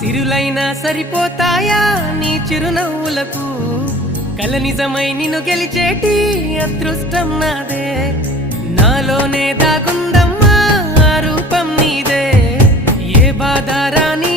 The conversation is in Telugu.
సిరులైనా సరిపోతాయా నీ చిరునవ్వులకు కల నిజమై నిన్ను గెలిచేటి అదృష్టం నాదే నాలోనే దాగుందమ్మా ఆ రూపం నీదే ఏ బాధ రాని